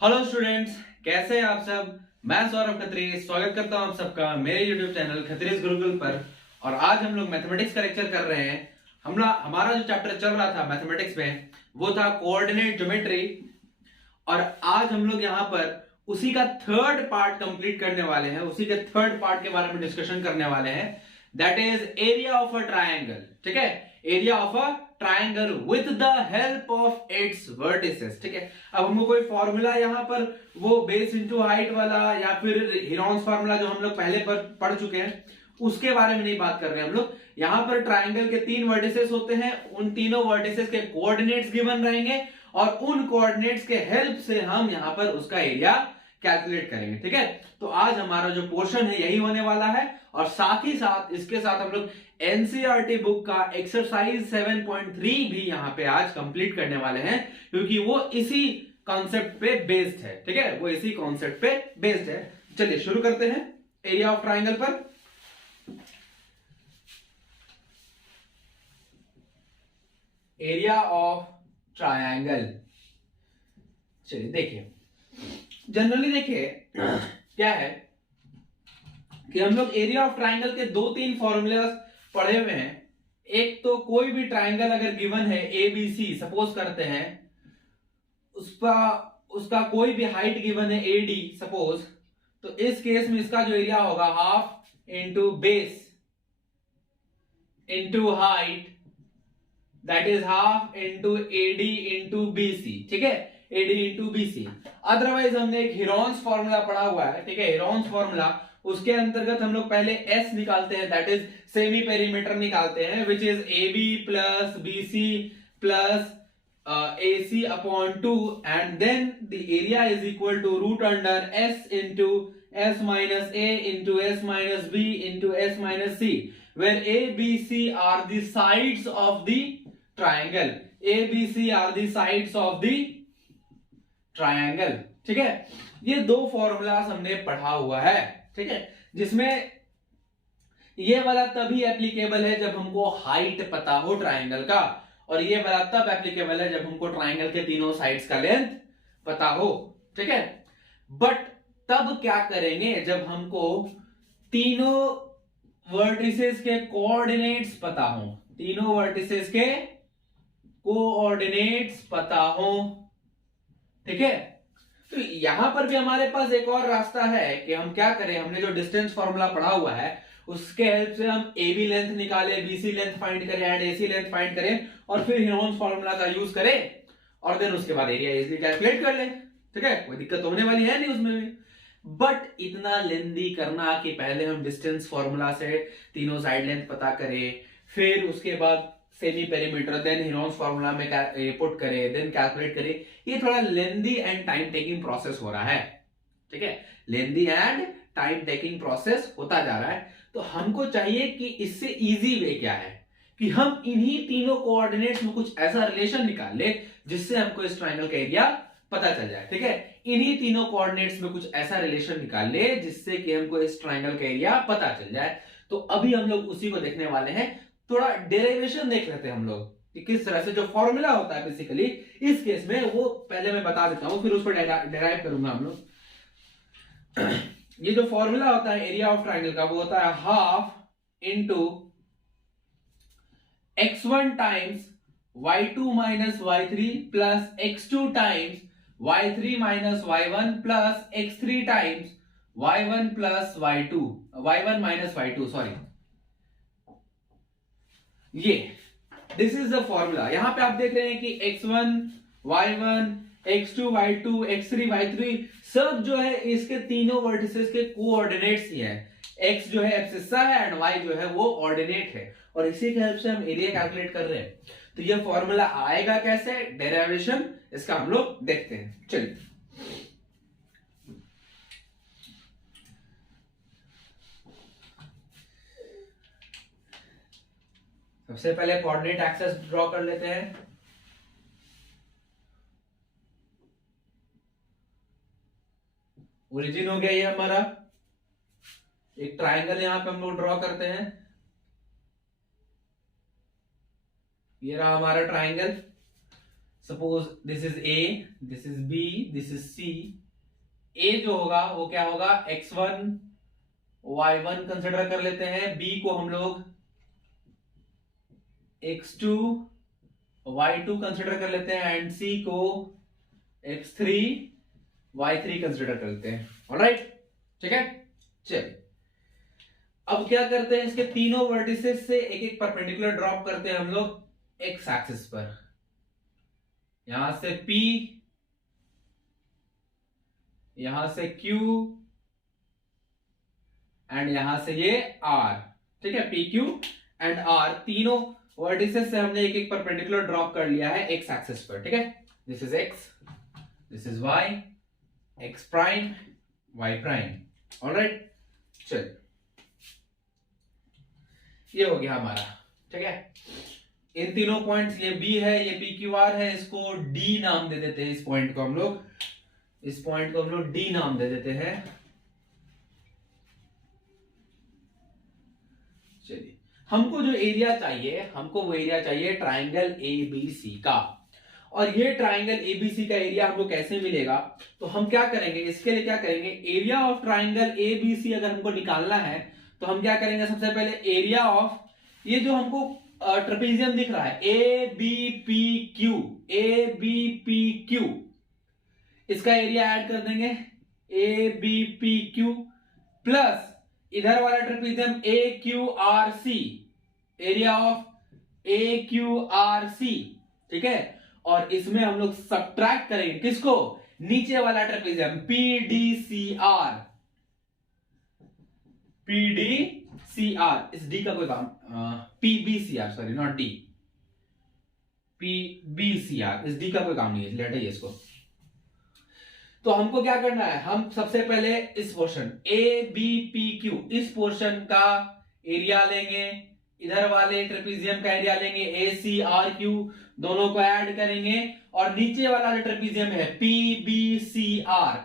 Hello students, कैसे हैं आप सब। मैं सौरभ खत्री स्वागत करता हूं आप सबका मेरे यूट्यूब चैनल खत्रीज गुरुकुल पर। और आज हम लोग मैथमेटिक्स का लेक्चर कर रहे हैं। हमारा जो चैप्टर चल रहा था मैथमेटिक्स में वो था कोऑर्डिनेट ज्योमेट्री। और आज हम लोग यहाँ पर उसी का थर्ड पार्ट कंप्लीट करने वाले हैं, उसी के थर्ड पार्ट के बारे में डिस्कशन करने वाले हैं। That is area of a triangle. ठीक है, area of a triangle with the help of its vertices. ठीक है, अब हमको कोई फॉर्मूला यहाँ पर वो बेस इनटू हाइट वाला या फिर हीरोन्स फॉर्मूला जो हम लोग पहले पर पढ़ चुके हैं उसके बारे में नहीं बात कर रहे हैं हम लोग। यहाँ पर ट्रायंगल के 3 वर्टिसेस होते हैं, उन तीनों वर्टिसेस के कोऑर्डिनेट्स गिवन रहेंगे और उन कोऑर्डिनेट्स के हेल्प से हम यहां पर उसका एरिया कैलकुलेट करेंगे। ठीक है, तो आज हमारा जो पोर्शन है यही होने वाला है। और साथ ही साथ इसके साथ हम लोग एनसीईआरटी बुक का एक्सरसाइज 7.3 भी यहां पे आज कंप्लीट करने वाले हैं, क्योंकि वो इसी कॉन्सेप्ट पे बेस्ड है। ठीक है, वो इसी कॉन्सेप्ट पे बेस्ड है। चलिए शुरू करते हैं एरिया ऑफ ट्राइंगल पर। एरिया ऑफ ट्रायंगल, चलिए देखिए, जनरली देखिए क्या है कि हम लोग एरिया ऑफ ट्रायंगल के 2-3 फॉर्मूलास पढ़े हुए हैं। एक तो कोई भी ट्रायंगल अगर गिवन है ए बी सी, सपोज करते हैं उसका उसका कोई भी हाइट गिवन है ए डी सपोज, तो इस केस में इसका जो एरिया होगा half into base into height, that is half into AD into BC. ठीक है, एडी इंटू बीसी। अदरवाइज हमने एक हीरोन्स फॉर्मूला पढ़ा हुआ है। ठीक है, हीरोन्स फॉर्मूला, उसके अंतर्गत हम लोग पहले एस निकालते हैं, दैट इज सेमी पेरीमीटर निकालते हैं, which is A B plus B C plus A C upon 2 and then the area is equal to root under S into S minus A into S minus B into S minus C, where A, B, C are the sides of the triangle. A, B, C are the sides of the triangle. ठीक है, ये दो formulas हमने पढ़ा हुआ है। ठीक है, जिसमें ये वाला तभी एप्लीकेबल है जब हमको हाइट पता हो ट्रायंगल का, और ये वाला तब एप्लीकेबल है जब हमको ट्रायंगल के तीनों साइड्स का लेंथ पता हो। ठीक है, बट तब क्या करेंगे जब हमको तीनों वर्टिसेस के कोऑर्डिनेट्स पता हो, तीनों वर्टिसेस के कोऑर्डिनेट्स पता हो। ठीक है, तो यहां पर भी हमारे पास एक और रास्ता है कि हम क्या करें, हमने जो डिस्टेंस फॉर्मूला पढ़ा हुआ है उसके हेल्प से हम ए बी लेंथ निकाले, बीसी लेंथ फाइंड करें एंड एसी लेंथ फाइंड करें और फिर हीरोन्स फॉर्मूला का यूज करें और देन उसके बाद एरिया इजीली कैलकुलेट कर लें। ठीक है, कोई दिक्कत तो होने वाली है नहीं उसमें भी। बट इतना लेंदी करना कि पहले हम डिस्टेंस फॉर्मूला से तीनों साइड लेंथ पता करें, फिर उसके बाद semi perimeter, then Heron's formula में पुट करें, देन कैलकुलेट करें, ये थोड़ा lengthy and time taking process हो रहा है। ठीक है, lengthy and time taking process होता जा रहा है। तो हमको चाहिए कि इससे इजी वे क्या है कि हम इन्हीं तीनों कोऑर्डिनेट्स में कुछ ऐसा रिलेशन निकाल ले जिससे हमको इस ट्रायंगल का एरिया पता चल जाए। ठीक है, इन्हीं तीनों कोऑर्डिनेट्स में कुछ ऐसा रिलेशन निकाल ले जिससे कि हमको इस ट्रायंगल का एरिया पता चल जाए। तो अभी हम लोग उसी को देखने वाले हैं। थोड़ा डेरिवेशन देख लेते हैं हम लोग कि किस तरह से जो फॉर्मूला होता है बेसिकली इस केस में, वो पहले मैं बता देता हूं, फिर उसको डेराइव करूंगा हम लोग। ये जो फॉर्मूला होता है एरिया ऑफ ट्रायंगल का वो होता है half into x1 times y2 minus y3 plus x2 times y3 minus y1 plus x3 times y1 plus y2, y1 minus y2 sorry. ये दिस इज द फॉर्मूला। यहां पे आप देख रहे हैं कि x1 y1 x2 y2 x3 y3 सब जो है इसके तीनों वर्टिसेस के कोऑर्डिनेट्स ही है। x जो है एब्सिस्सा है एंड y जो है वो ऑर्डिनेट है, और इसी के हेल्प से हम एरिया कैलकुलेट कर रहे हैं। तो ये फॉर्मूला आएगा कैसे, डेरिवेशन इसका हम लोग देखते हैं। चलिए सबसे पहले कोऑर्डिनेट एक्सेस ड्रॉ कर लेते हैं। ओरिजिन हो गया ये हमारा, एक ट्रायंगल यहां पे हम लोग ड्रॉ करते हैं। ये रहा हमारा triangle. Suppose this is A, this is B, this is C. A जो होगा वो क्या होगा, x1 y1 कंसिडर कर लेते हैं, बी को हम लोग x2 y2 कंसिडर कर लेते हैं एंड सी को x3 y3 कंसिडर कर लेते हैं। ऑलराइट, ठीक है। चलिए अब क्या करते हैं, इसके तीनों वर्टिसेस से एक एक परपेंडिकुलर ड्रॉप करते हैं हम लोग एक्स एक्सिस पर। यहां से P, यहां से Q एंड यहां से ये R, ठीक है। PQ एंड R तीनों वर्टिसेस से हमने एक एक परपेंडिकुलर ड्रॉप कर लिया है एक्स एक्सिस पर, ठीक है। This is x, this is y, x prime, y prime. Alright, चलिए ये हो गया हमारा, ठीक है। इन तीनों पॉइंट्स, ये B है, ये PQR है, इसको D नाम दे देते हैं। इस पॉइंट को हम लोग D नाम दे देते हैं। चलिए हमको जो एरिया चाहिए, हमको वो एरिया चाहिए ट्राइंगल ABC का। और ये ट्राइंगल ABC का एरिया हमको कैसे मिलेगा, तो हम क्या करेंगे, इसके लिए क्या करेंगे, एरिया ऑफ ट्राइंगल ABC अगर हमको निकालना है तो हम क्या करेंगे, सबसे पहले एरिया ऑफ, ये जो हमको ट्रेपेजियम दिख रहा है ABPQ, इसका एरिया ऐड कर देंगे ABPQ प्लस इधर वाला trapezium AQRC, area of AQRC, ठीक है। और इसमें हम लोग सब्ट्रैक्ट करेंगे किसको, नीचे वाला ट्रेपेजियम PDCR, इस D का कोई काम, PBCR, sorry not D, PBCR, इस D का कोई काम नहीं है, लेट है इसको। तो हमको क्या करना है, हम सबसे पहले इस पोर्शन ABPQ, इस पोर्शन का एरिया लेंगे, इधर वाले ट्रेपेजियम का एरिया लेंगे ACRQ, दोनों को ऐड करेंगे, और नीचे वाला जो ट्रेपेजियम है PBCR,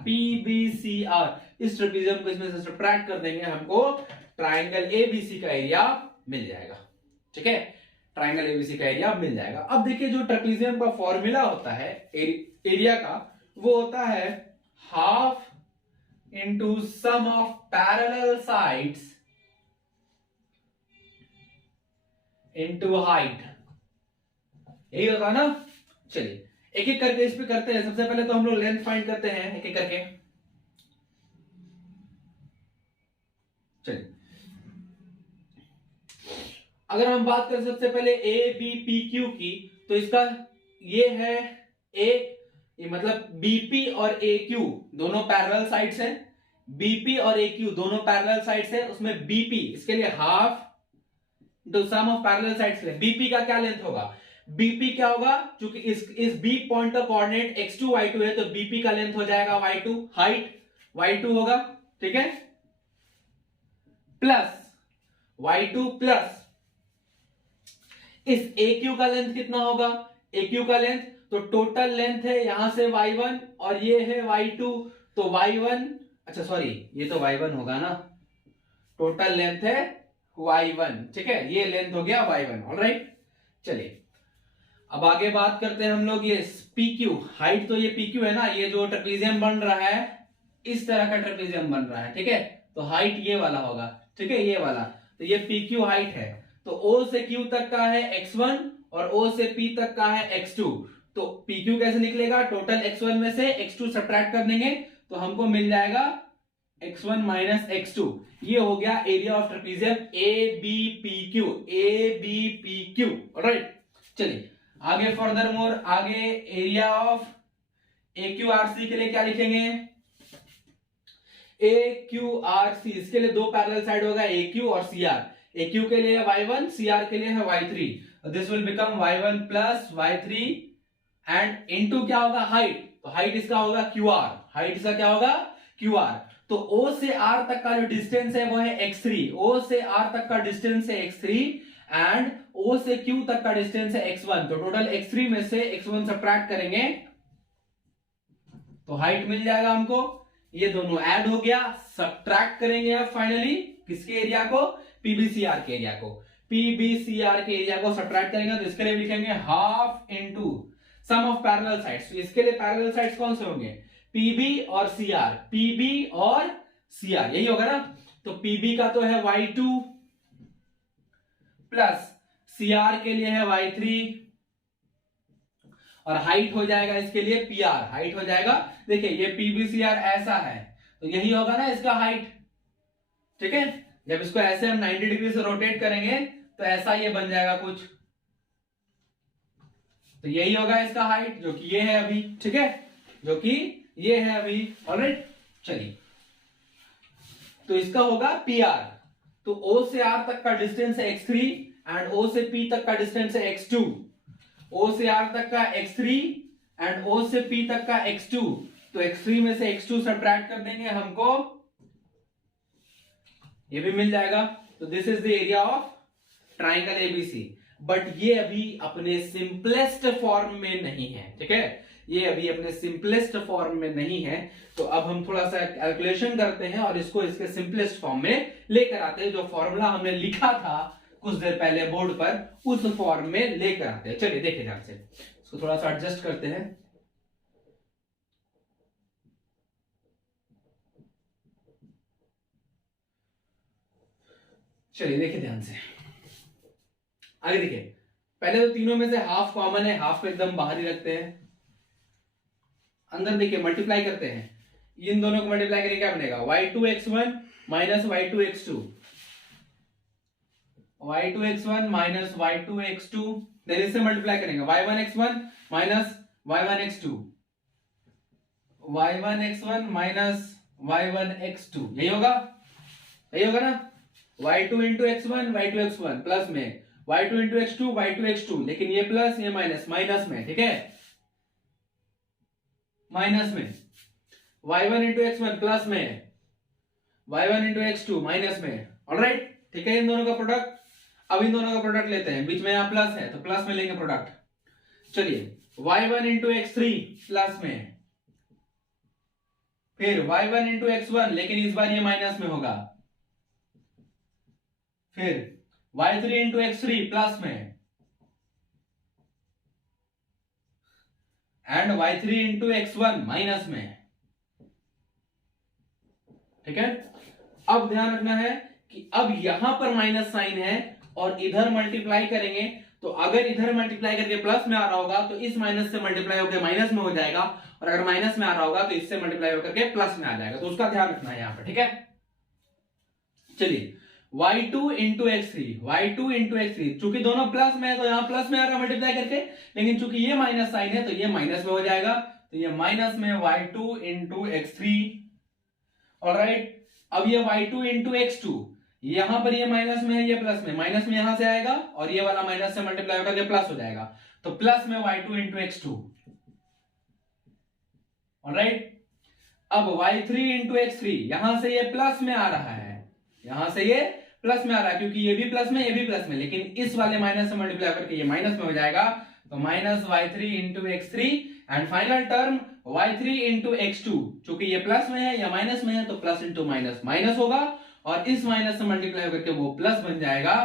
इस ट्रेपेजियम को इसमें से सब्ट्रैक्ट कर देंगे, हमको ट्राइंगल ABC का एरिया मिल जाएगा, ठीक है। ट्राइंगल ABC का एरिया मिल जाएगा। अब देखिए जो ट्रेपेजियम का फॉर्मूला होता है एरिया का, वो होता है half into sum of parallel sides into height, यही होगा ना। चलिए एक एक करके इस पे करते हैं। सबसे पहले तो हम लोग लेंथ फाइंड करते हैं एक एक करके। चलिए अगर हम बात करें सबसे पहले ABPQ की, तो इसका ये है ये मतलब BP और AQ दोनों पैरेलल साइड्स हैं, BP और AQ दोनों पैरेलल साइड्स हैं, उसमें BP इसके लिए half into sum of parallel sides के लिए BP का क्या लेंथ होगा, BP क्या होगा, क्योंकि इस B पॉइंट का कोऑर्डिनेट x2 y2 है, तो BP का लेंथ हो जाएगा y2, हाइट y2 होगा, ठीक है, प्लस y2 प्लस इस AQ का लेंथ कितना होगा, AQ का लेंथ, तो टोटल लेंथ है यहां से y1 और ये है y2, तो y1, अच्छा सॉरी ये तो y1 होगा ना, टोटल लेंथ है y1, ठीक है, ये लेंथ हो गया y1। ऑलराइट, चलिए अब आगे बात करते हैं हम लोग ये PQ, हाइट तो ये PQ है ना, ये जो ट्रेपेजियम बन रहा है इस तरह का ट्रेपेजियम बन रहा है, ठीक है, तो हाइट ये वाला होगा, ठीक है, ये वाला, तो ये PQ हाइट है, तो O से Q तक का है x1 और O से P तक का है x2, तो PQ कैसे निकलेगा, टोटल x1 में से x2 सब्ट्रैक्ट कर देंगे तो हमको मिल जाएगा x1 माइनस x2, ये हो गया area of trapezium ABPQ। Alright, चलिए आगे फर्दर मोर, आगे एरिया ऑफ AQRC के लिए क्या लिखेंगे, AQRC, इसके लिए दो पैरेलल साइड होगा AQ और CR, AQ के लिए y1, CR के लिए है y3, this will become y1 plus y3 and into क्या होगा हाइट, तो हाइट इसका होगा QR, हाइट इसका क्या होगा QR, तो O से R तक का जो डिस्टेंस है वो है x3, O से R तक का डिस्टेंस है x3 एंड O से Q तक का डिस्टेंस है x1, तो टोटल x3 में से x1 सब्ट्रैक्ट करेंगे तो हाइट मिल जाएगा हमको, ये दोनों ऐड हो गया, सब्ट्रैक्ट करेंगे अब फाइनली किसके एरिया को, PBCR के एरिया को, PBCR के एरिया को सब्ट्रैक्ट करेंगे तो इसके लिए लिखेंगे half into sum of parallel sides, तो इसके लिए पैरेलल साइड्स कौन से होंगे, पीबी और सीआर, पीबी और सीआर, यही होगा ना। तो पीबी का तो है y2 प्लस सीआर के लिए है y3 और हाइट हो जाएगा इसके लिए पीआर, हाइट हो जाएगा, देखिए ये पीबीसीआर ऐसा है तो यही होगा ना इसका हाइट, ठीक है। जब इसको ऐसे हम 90 डिग्री से रोटेट करेंगे तो ऐसा ये बन जाएगा कुछ, तो यही होगा इसका हाइट जो कि ये है अभी, ठीक है, जो कि ये है अभी। ऑलराइट, चलिए तो इसका होगा पीआर, तो ओ से आर तक का डिस्टेंस है x3 एंड ओ से p तक का डिस्टेंस है x2, ओ से आर तक का x3 एंड ओ से p तक का x2, तो x3 में से x2 सब्ट्रैक्ट कर देंगे हमको ये भी मिल जाएगा। तो this is the area of triangle ABC, but ये अभी अपने सिंपलेस्ट फॉर्म में नहीं है, ठीक है, ये अभी अपने सिंपलेस्ट फॉर्म में नहीं है। तो अब हम थोड़ा सा कैलकुलेशन करते हैं और इसको इसके सिंपलेस्ट फॉर्म में लेकर आते हैं, जो फॉर्मूला हमने लिखा था कुछ देर पहले बोर्ड पर उस फॉर्म में लेकर आते हैं। चलिए देखिए ध्यान से, इसको थोड़ा सा एडजस्ट करते हैं। चलिए देखिए ध्यान से, आगे देखिए, पहले तो तीनों में से हाफ कॉमन है, हाफ को एकदम बाहर ही रखते हैं, अंदर देखिए मल्टीप्लाई करते हैं, इन दोनों को मल्टीप्लाई करेंगे क्या बनेगा, y2x1 minus y2x2, y2x1 minus y2x2, then इससे मल्टीप्लाई करेंगे y1x1 minus y1x2, y1x1 minus y1x2, यही होगा, यही होगा ना, y2 into x1 y2x1 plus में y2 इंटू x2 y2x2, लेकिन ये प्लस ये माइनस, माइनस में, ठीक है, माइनस में y1 इंटू x1 प्लस में y1 इंटू x2 माइनस में, ऑलराइट, ठीक है, इन दोनों का प्रोडक्ट, अब इन दोनों का प्रोडक्ट लेते हैं, बीच में यहां प्लस है तो प्लस में लेंगे प्रोडक्ट। चलिए y1 इंटू x3 प्लस में, फिर y1 इंटू x1 लेकिन इस बार ये माइनस में होगा, फिर y3 इंटू x3 प्लस में and y3 into x1 minus में, ठीक है। अब ध्यान रखना है कि अब यहां पर माइनस साइन है और इधर मल्टीप्लाई करेंगे, तो अगर इधर मल्टीप्लाई करके प्लस में आ रहा होगा तो इस माइनस से मल्टीप्लाई होकर माइनस में हो जाएगा, और अगर माइनस में आ रहा होगा तो इससे मल्टीप्लाई होकर के प्लस में आ जाएगा, तो उसका ध्यान रखना है यहां पर, ठीक है। चलिए y2 into x3, y2 into x3, चूंकि दोनों प्लस में है तो यहां प्लस में आ रहा है मल्टीप्लाई करके, लेकिन चूंकि ये माइनस साइन है तो ये माइनस में हो जाएगा, तो ये माइनस में y2 इंटू x3, ऑलराइट। अब ये y2 इंटू x2, यहां पर ये माइनस में है, ये प्लस में, माइनस में यहां से आएगा और ये वाला माइनस से मल्टीप्लाई होकर के प्लस हो जाएगा, तो प्लस में y2 इंटू x2, ऑलराइट। अब y3 इंटू x3, यहां से ये प्लस में आ रहा है, यहां से ये प्लस में आ रहा है क्योंकि ये भी प्लस में ये भी प्लस में, लेकिन इस वाले माइनस से मल्टीप्लाई करके ये माइनस में हो जाएगा, तो minus y3 into x3 and final term y3 into x2, चूंकि ये प्लस में है या माइनस में है तो प्लस इंटू माइनस माइनस होगा, और इस माइनस से मल्टीप्लाई करके वो प्लस बन जाएगा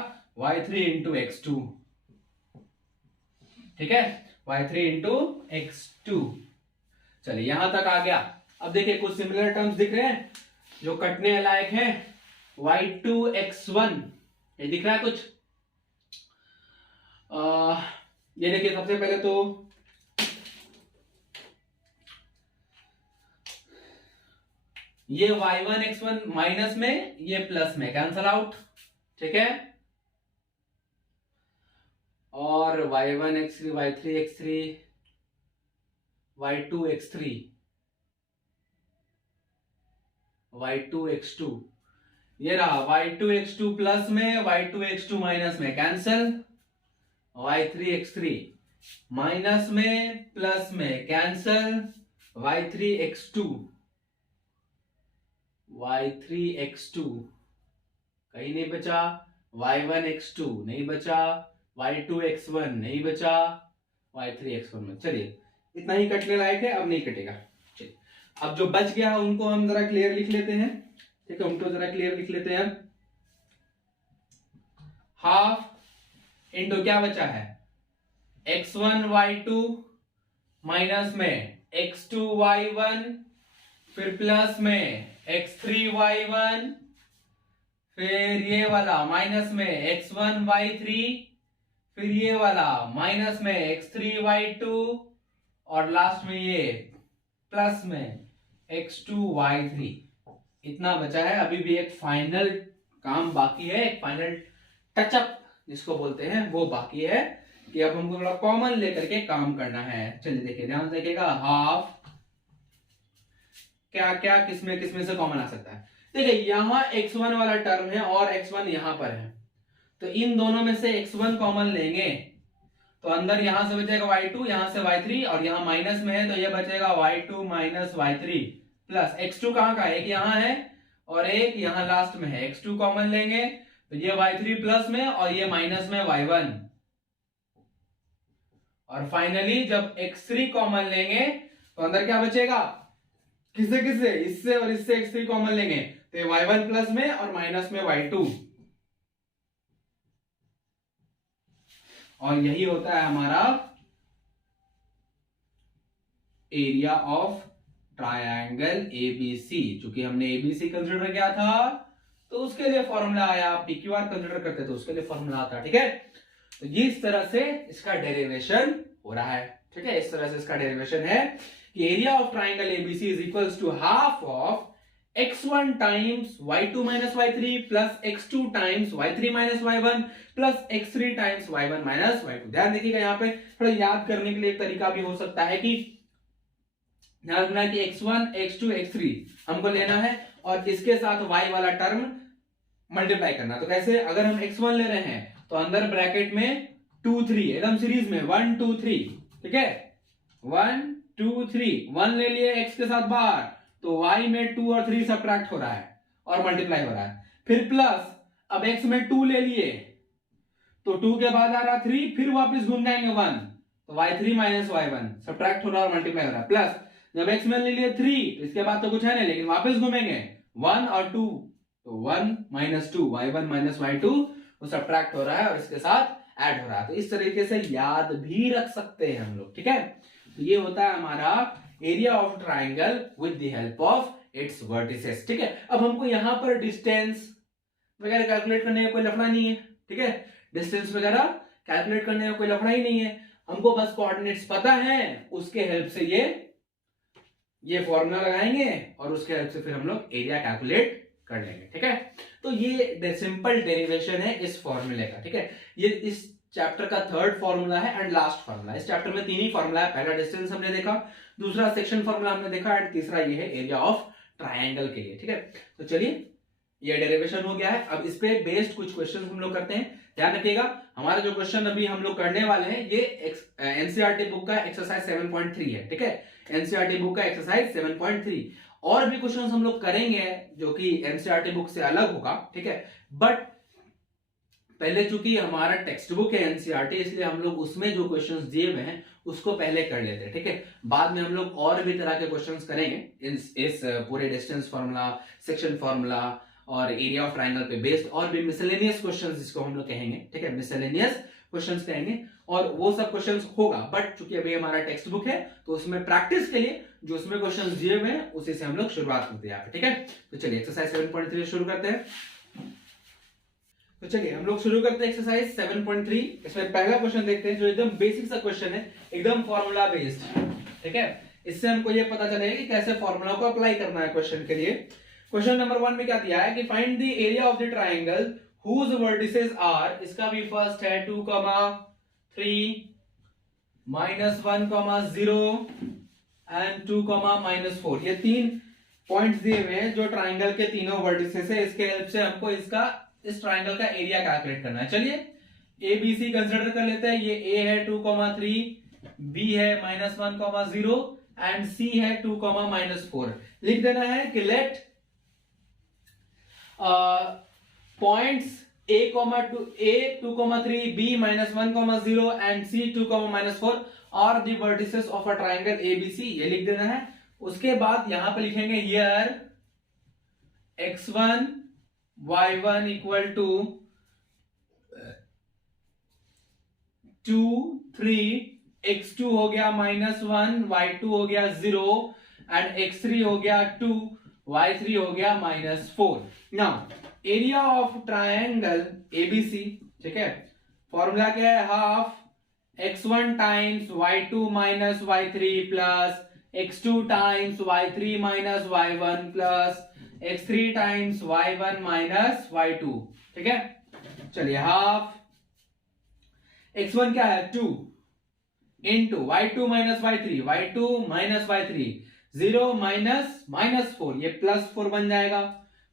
y3 इंटू x2, ठीक है, y3 इंटू x2। चलिए यहां तक आ गया। अब देखिए कुछ सिमिलर टर्म्स दिख रहे हैं जो कटने लायक हैं, y2x1 ये दिख रहा है कुछ, ये देखिए सबसे पहले तो ये y1x1 माइनस में ये प्लस में कैंसल आउट, ठीक है, और y1x3 y3x3 y2x3 y2x2, ये रहा y2x2 प्लस में y2x2 माइनस में कैंसल, y3x3 माइनस में प्लस में कैंसल, y3x2 कहीं नहीं बचा, y1x2 नहीं बचा, y2x1 नहीं बचा, y3x1 में, चलिए इतना ही कटने लायक है, अब नहीं कटेगा। चलिए अब जो बच गया है उनको हम जरा क्लियर लिख लेते हैं, ठीक है, उनको जरा क्लियर लिख लेते हैं। हाफ इंटू क्या बचा है, x1 y2 माइनस में x2y1, फिर प्लस में x3y1, फिर ये वाला माइनस में x1y3, फिर ये वाला माइनस में x3y2 और लास्ट में ये प्लस में x2y3। इतना बचा है। अभी भी एक फाइनल काम बाकी है, एक फाइनल टचअप जिसको बोलते हैं वो बाकी है कि अब हमको थोड़ा कॉमन लेकर के काम करना है। चलिए देखिए, ध्यान से देखिएगा, हाफ क्या क्या किसमें किसमें से कॉमन आ सकता है। देखिए यहां x1 वाला टर्म है और x1 यहां पर है, तो इन दोनों में से x1 कॉमन लेंगे तो अंदर यहां से बचेगा y2, यहां से y3 और यहां माइनस में है तो ये बचेगा y2 minus y3 plus x2 कहां का है, एक यहां है और एक यहां लास्ट में है। x2 कॉमन लेंगे तो ये y3 प्लस में और ये माइनस में y1, और फाइनली जब x3 कॉमन लेंगे तो अंदर क्या बचेगा, किससे किससे, इससे और इससे x3 कॉमन लेंगे तो ये y1 प्लस में और माइनस में y2, और यही होता है हमारा एरिया ऑफ ट्रायंगल एबीसी। चूंकि हमने एबीसी कंसिडर किया था तो उसके लिए फॉर्मूला आया, पीक्यूआर कंसिडर करते तो उसके लिए फॉर्मूला आता, ठीक है। तो इस तरह से इसका डेरिवेशन हो रहा है, ठीक है। इस तरह से इसका डेरिवेशन है कि area of triangle ABC is equals to half of x1 times y2 minus y3 plus x2 times y3 minus y1 plus x3 times y1 minus y2। ध्यान देखिएगा, यहाँ पे थोड़ा याद करने के लिए एक तरीका भी हो सकता है कि ध्यान रखना कि x1 x2 x3 हमको लेना है और इसके साथ y वाला टर्म मल्टीप्लाई करना। तो कैसे, अगर हम x1 ले रहे हैं तो अंदर ब्रैकेट में 2 3 एकदम सीरीज में 1 2 3, ठीक है, 1 2 3, 1 ले लिए x के साथ बाहर तो y में 2 और 3 सब्ट्रैक्ट हो रहा है और मल्टीप्लाई हो रहा है। फिर प्लस अब x में 2 ले लिए तो 2 के बाद आ रहा 3, फिर वापस घूम जाएंगे 1 तो y3 माइनस y1 सब्ट्रैक्ट हो रहा है और मल्टीप्लाई हो रहा है। प्लस जब x में ले लिए 3 तो इसके बाद तो कुछ है नहीं, लेकिन वापस घूमेंगे 1 और 2 तो 1 माइनस 2 y1 माइनस y2 वो सब्ट्रैक्ट हो रहा है और इसके साथ ऐड हो रहा है। तो इस तरीके से याद भी रख सकते हैं हम लोग, ठीक है। तो ये होता है हमारा area of triangle with the help of its vertices, ठीक है। अब हमको यहां पर डिस्टेंस वगैरह कैलकुलेट करने का कोई लफड़ा नहीं है, ठीक है। डिस्टेंस वगैरह कैलकुलेट करने का कोई लफड़ा ही नहीं है, हमको बस कोऑर्डिनेट्स पता है, उसके हेल्प से ये फॉर्मूला लगाएंगे और उसके हेल्प से फिर हम लोग एरिया कैलकुलेट कर लेंगे, ठीक है। तो ये सिंपल डेरिवेशन है इस फॉर्मूले का, ठीक है। ये इस चैप्टर का थर्ड फॉर्मूला है एंड लास्ट फॉर्मूला। इस चैप्टर में 3 ही फॉर्मूला है, पहला डिस्टेंस हमने देखा, दूसरा सेक्शन फॉर्मूला हमने देखा एंड तीसरा ये है एरिया ऑफ ट्रायंगल के लिए, ठीक है। तो चलिए ये डेरिवेशन हो गया है, अब इस पे बेस्ड कुछ क्वेश्चन हम लोग करते हैं। ध्यान रखिएगा, हमारा जो क्वेश्चन अभी हम लोग करने वाले हैं ये एनसीईआरटी बुक का एक्सरसाइज 7.3 है, ठीक है। एनसीईआरटी बुक का एक्सरसाइज 7.3 और भी क्वेश्चंस हम लोग करेंगे जो कि एनसीईआरटी बुक से अलग होगा, ठीक है। बट पहले चूंकि हमारा टेक्स्ट बुक है एनसीईआरटी, इसलिए हम लोग उसमें जो क्वेश्चंस दिए हुए हैं उसको पहले कर लेते हैं, ठीक है। बाद में हम लोग और भी तरह के क्वेश्चंस करेंगे इस पूरे डिस्टेंस फॉर्मूला, सेक्शन फॉर्मूला और एरिया ऑफ ट्रायंगल पे बेस्ड और भी मिसलेनियस क्वेश्चंस जिसको हम लोग कहेंगे, ठीक है, मिसलेनियस क्वेश्चंस कहेंगे और वो सब क्वेश्चंस होगा। बट चूंकि अभी हमारा टेक्स्ट बुक है तो उसमें प्रैक्टिस के लिए जो उसमें क्वेश्चंस दिए हुए हैं उसी से हम लोग शुरुआत करते हैं, ठीक है। तो चलिए एक्सरसाइज 7.3 शुरू करते हैं। तो चलिए हम लोग शुरू करते हैं एक्सरसाइज 7.3। इसमें पहला क्वेश्चन देखते हैं जो एकदम बेसिक सा क्वेश्चन है, एकदम फॉर्मूला बेस्ड, ठीक है। इससे हमको ये पता चलेगा कि कैसे फॉर्मूला को अप्लाई करना है क्वेश्चन के लिए। क्वेश्चन नंबर 1 में क्या दिया है कि find the area of the triangle whose vertices are, इसका भी फर्स्ट है 2, 3, -1, 0 एंड 2, -4। ये 3 पॉइंट्स दिए हुए हैं जो ट्रायंगल के तीनों वर्टिसेस है। इसके हेल्प से हमको इस ट्रायंगल का एरिया कैलकुलेट करना है। चलिए ए बी सी कंसिडर कर लेते हैं। ये ए है 2, 3, बी है -1, 0 एंड सी है 2, -4। लिख देना है कि late points a, 2, 3, b -1, 0 and c 2, -4 are the vertices of a triangle ABC। ये लिख देना है। उसके बाद यहां पे लिखेंगे here x1 y1 equal to 2 3 x2 हो गया -1, y2 हो गया 0 एंड x3 हो गया 2, y3 हो गया -4। Now area of triangle ABC, ठीक है, फॉर्मूला क्या है, half x1 times y2 minus y3 plus x2 times y3 minus y1 plus x3 times y1 minus y2, ठीक है। चलिए हाफ x1 क्या है 2 into y2 minus y3, y2 minus y3 0 minus -4, ये +4 बन जाएगा,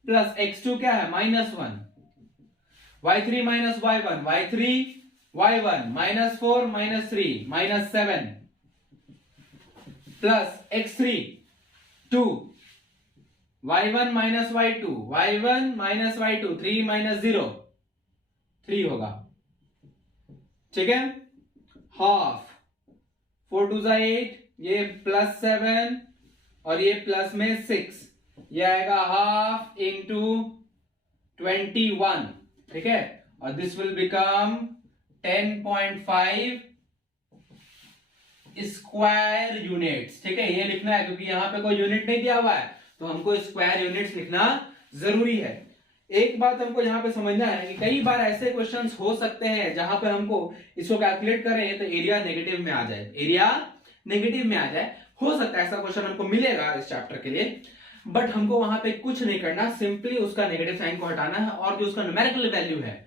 प्लस x2 क्या है -1, y3 minus y1, y3 y1 -4 -3 -7 plus x3 2 y1 minus y2, y1 minus y2 3 -0 3 होगा, ठीक है। हाफ 4 2 8, ये +7 और ये प्लस में 6, ये आएगा हाफ इंटू 21, ठीक है, और this will become 10.5 square units, ठीक है। ये लिखना है क्योंकि यहां पे कोई यूनिट नहीं दिया हुआ है, तो हमको स्क्वायर यूनिट्स लिखना जरूरी है। एक बात हमको यहाँ पे समझना है कि कई बार ऐसे क्वेश्चंस हो सकते हैं जहां पर हमको इसको कैलकुलेट करें तो एरिया नेगेटिव में आ जाए, एरिया नेगेटिव में आ जाए, हो सकता है ऐसा क्वेश्चन हमको मिलेगा इस चैप्टर के लिए, बट हमको वहां पे कुछ नहीं करना, सिंपली उसका नेगेटिव साइन को हटाना है और जो उसका न्यूमेरिकल वैल्यू है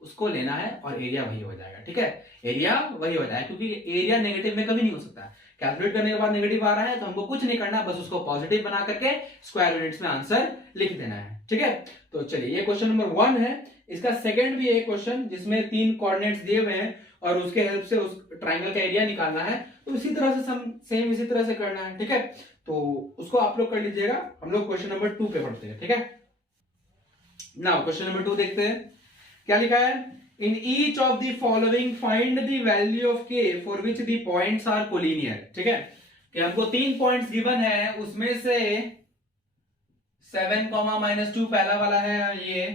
उसको लेना है और एरिया वही हो जाएगा, ठीक है, एरिया वही हो जाएगा, क्योंकि एरिया नेगेटिव में कभी नहीं हो सकता। कैलकुलेट करने के बाद नेगेटिव आ रहा है तो हमको कुछ नहीं करना, बस उसको पॉजिटिव बना करके स्क्वायर यूनिट्स में आंसर लिख देना है, ठीक है। तो चलिए ये क्वेश्चन नंबर 1 है। इसका सेकंड भी एक क्वेश्चन जिसमें 3 कोऑर्डिनेट्स दिए हुए हैं और उसके हेल्प से उस ट्राइंगल का एरिया निकालना है, तो इसी तरह से सेम इसी तरह से करना है, ठीक है। तो उसको आप लोग कर लीजिएगा, हम लोग क्वेश्चन नंबर 2 पे पढ़ते हैं, ठीक है। नाउ क्वेश्चन नंबर 2 देखते हैं क्या लिखा है। In each of the following find the value of k for which the points are collinear, ठीक है, कि हमको 3 पॉइंट्स गिवन है, उसमें से 7, -2 पहला वाला है, ये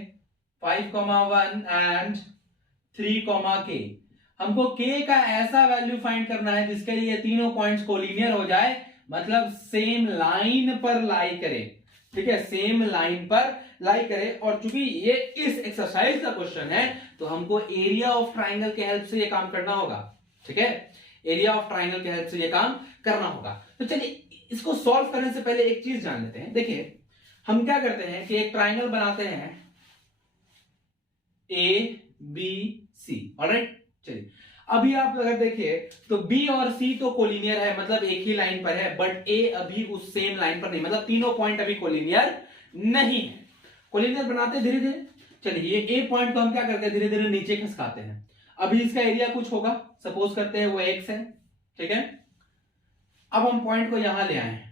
5, 1 एंड 3, k। हमको k का ऐसा वैल्यू फाइंड करना है जिसके लिए तीनों पॉइंट्स कोलिनियर हो जाए, मतलब सेम लाइन पर लाई करे, ठीक है, सेम लाइन पर लाई करे। और चूंकि ये इस एक्सरसाइज का क्वेश्चन है तो हमको एरिया ऑफ ट्राइंगल के हेल्प से ये काम करना होगा, ठीक है, एरिया ऑफ ट्राइंगल के हेल्प से ये काम करना होगा। तो चलिए इसको सॉल्व करने से पहले एक चीज जान लेते हैं। देखिए हम क्या करते हैं कि एक ट्राइंगल बनाते हैं ABC, ऑलराइट। चलिए अभी आप अगर देखिए तो B और C तो कोलिनियर है, मतलब एक ही लाइन पर है, बट A अभी उस सेम लाइन पर नहीं, मतलब तीनों पॉइंट अभी कोलिनियर नहीं है। कोलिनियर बनाते धीरे धीरे। चलिए ये A पॉइंट को हम क्या करते हैं, धीरे धीरे नीचे खिसकाते हैं। अभी इसका एरिया कुछ होगा, सपोज करते हैं वो x है, ठीक है। अब हम पॉइंट को यहां ले आए,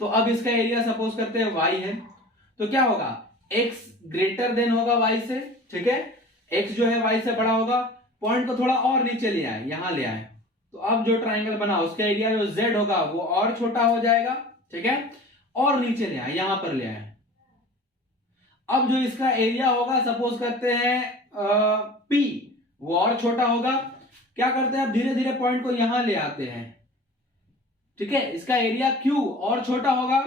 तो अब इसका एरिया सपोज करते हैं y है, तो क्या होगा, x ग्रेटर देन होगा y से, ठीक है, x जो है y से बड़ा होगा। पॉइंट को थोड़ा और नीचे ले आए, यहां ले आए, तो अब जो ट्राइंगल बना उसका एरिया जो z होगा वो और छोटा हो जाएगा, ठीक है, और नीचे ले आए, यहां पर ले आए। अब जो इसका एरिया होगा सपोज करते हैं P, वो और छोटा होगा। क्या करते हैं, अब धीरे धीरे पॉइंट को यहां ले आते हैं, ठीक है, इसका एरिया Q और छोटा होगा,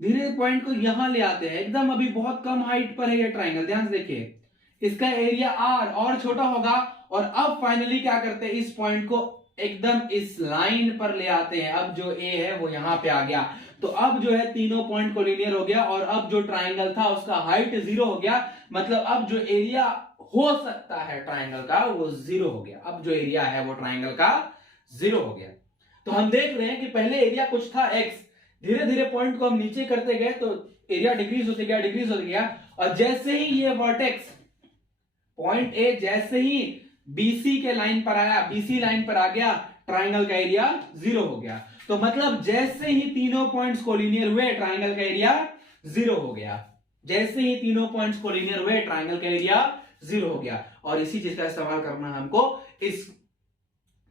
धीरे पॉइंट को यहां ले आते हैं, एकदम अभी बहुत कम हाइट पर है ये ट्राइंगल, ध्यान से देखिए, इसका एरिया R और छोटा होगा। और अब फाइनली क्या करते हैं, इस पॉइंट को एकदम इस लाइन पर ले आते हैं। अब जो A है वो यहां पे आ गया, तो अब जो है तीनों पॉइंट कोलिनियर हो गया, और अब जो ट्राइंगल था उसका हाइट 0 हो गया, मतलब अब जो एरिया हो सकता है ट्राइंगल का वो 0 हो गया। अब जो एरिया है वो ट्राइंगल का 0 हो गया। तो हम देख रहे हैं कि पहले एरिया कुछ था x, धीरे धीरे पॉइंट को हम नीचे करते गए तो एरिया डिक्रीज होते गया, डिक्रीज होते गया, और जैसे ही ये वर्टेक्स पॉइंट A जैसे ही BC के लाइन पर आया, BC लाइन पर आ गया, ट्राइंगल का एरिया 0 हो गया। तो मतलब जैसे ही तीनों पॉइंट्स कोलिनियर हुए ट्राइंगल का एरिया 0 हो गया, जैसे ही तीनों पॉइंट्स कोलिनियर हुए ट्राइंगल का एरिया 0 हो गया। और इसी चीज का इस्तेमाल करना है हमको इस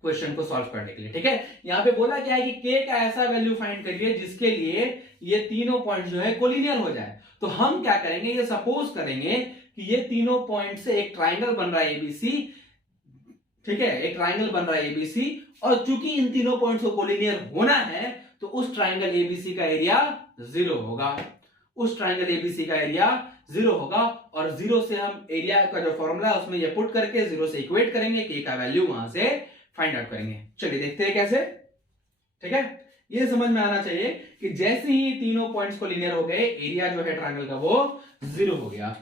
क्वेश्चन को सॉल्व करने के लिए, ठीक है। यहां पे बोला गया है कि k का ऐसा वैल्यू फाइंड करिए जिसके लिए ये तीनों पॉइंट जो है कोलिनियर हो जाए। तो हम क्या करेंगे, ये सपोज करेंगे कि ये तीनों पॉइंट से एक ट्राइंगल बन रहा है ABC, ठीक है, एक ट्राइंगल बन रहा है एबीसी, और चूंकि इन तीनों पॉइंट्स को कोलिनियर होना है तो उस ट्राइंगल एबीसी का एरिया 0 होगा, उस ट्राइंगल एबीसी का एरिया 0 होगा। और 0 से हम एरिया का जो फॉर्मूला है उसमें ये पुट करके 0 से इक्वेट करेंगे कि का वैल्यू वहां से फाइंड आउट करेंगे। चलिए देखते हैं कैसे। ठीक है, ये समझ में आना चाहिए कि जैसे ही तीनों पॉइंट्स को लीनियर हो गए, एरिया जो है ट्राइंगल का वो 0 हो गया।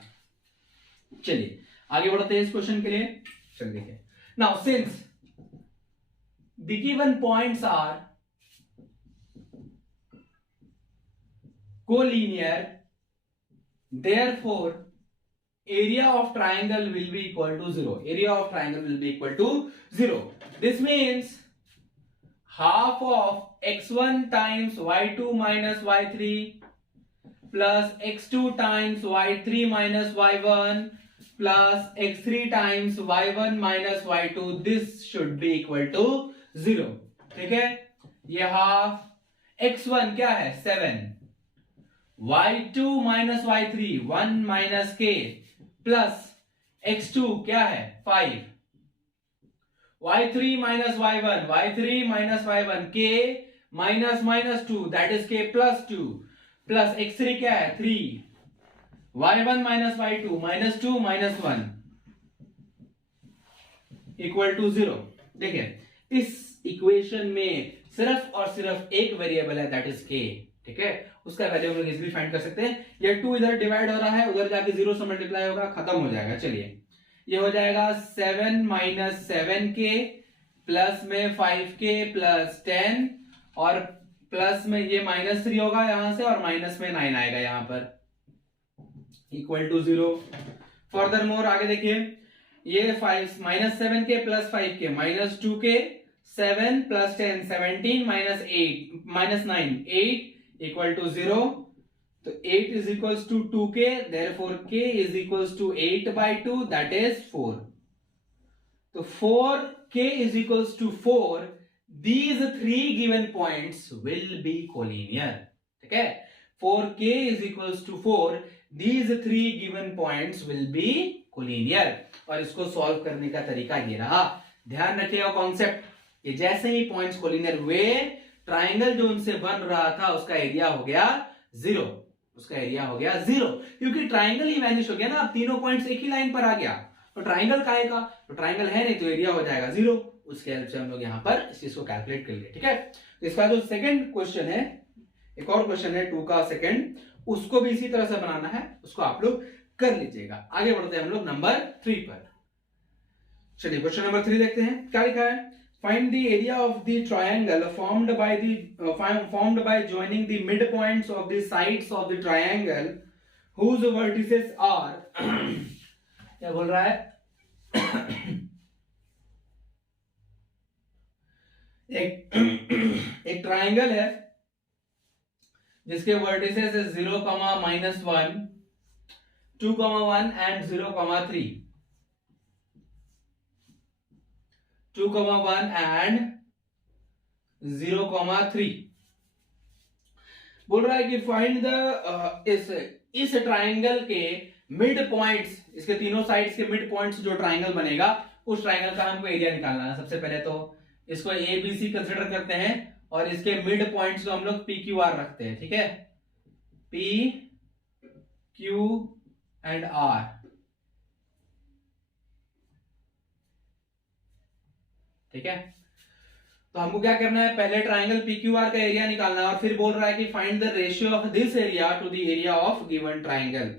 चलिए आगे बढ़ते हैं इस क्वेश्चन के लिए। चलिए देखिए, now since the given points are collinear, therefore area of triangle will be equal to 0. Area of triangle will be equal to 0. This means half of x1 times y2 minus y3 plus x2 times y3 minus y1 plus x3 times y1 minus y2, this should be equal to 0. ठीक है, ये half x1 क्या है 7, y2 minus y3 1 minus k plus x2 क्या है 5, y3 minus y1 y3 minus y1 k minus minus 2 that is k plus 2 plus x3 क्या है 3, y1 minus y2 minus 2 minus 1 equal to 0। देखिए इस equation में सिर्फ और सिर्फ एक वेरिएबल है दैट इज k। ठीक है, उसका वैल्यू हम लोग इजीली फाइंड कर सकते हैं। ये 2 इधर डिवाइड हो रहा है, उधर जाके 0 से मल्टीप्लाई होगा, खत्म हो जाएगा। चलिए ये हो जाएगा 7 माइनस 7k प्लस में 5k प्लस 10 और प्लस में ये माइनस 3 होगा यहां से और माइनस में 9 आएगा यहां पर इक्वल टू 0। फर्दर मोर आगे देखिए, ये 5 minus 7k plus 5k minus 2k 7 plus 10 17 minus 8 minus 9 8 equal to 0। तो 8 is equals to 2k, therefore k is equals to 8 by 2 that is 4। तो 4k is equals to 4, these three given points will be collinear। ठीक है, 4k is equals to 4, these three given points will be collinear। और इसको solve करने का तरीका ये रहा। ध्यान रखिएगा कॉन्सेप्ट कि जैसे ही पॉइंट्स कोलिनियर हुए, ट्राइंगल जो उनसे बन रहा था उसका एरिया हो गया 0, उसका एरिया हो गया 0, क्योंकि ट्राइंगल ही वैनिश हो गया ना। अब तीनों पॉइंट्स एक ही लाइन पर आ गया तो ट्राइंगल का आएगा, तो ट्राइंगल है नहीं तो एरिया हो जाएगा 0। उसके हेल्प से हम लोग यहाँ पर इस चीज को कैलकुलेट कर लिए। ठीक है, तो इसका जो सेकंड क्वेश्चन है, एक और क्वेश्चन है 2 का सेकंड, उसको भी इसी तरह से बनाना है, उसको आप लोग कर लीजिएगा। आगे बढ़ते हैं हम लोग नंबर 3 पर। चलिए क्वेश्चन नंबर 3 देखते हैं क्या लिखा है। Find the area of the triangle formed by joining the midpoints of the sides of the triangle whose vertices are क्या बोल रहा है एक ट्राइंगल है जिसके वर्टिसेस है 0, -1, 2,1 एंड 0,3, 2,1 एंड 0,3। बोल रहा है कि फाइंड द इस ट्राइंगल के मिड पॉइंट्स, इसके तीनों साइड्स के मिड पॉइंट्स जो ट्राइंगल बनेगा उस ट्राइंगल का हमको एरिया निकालना है। सबसे पहले तो इसको ए बी सी कंसिडर करते हैं और इसके मिड पॉइंट्स को हम लोग पी क्यू आर रखते हैं। ठीक है, पी क्यू एंड आर। ठीक है, तो हमको क्या करना है, पहले ट्राइंगल PQR का एरिया निकालना है और फिर बोल रहा है कि find the ratio of this area to the area of given triangle,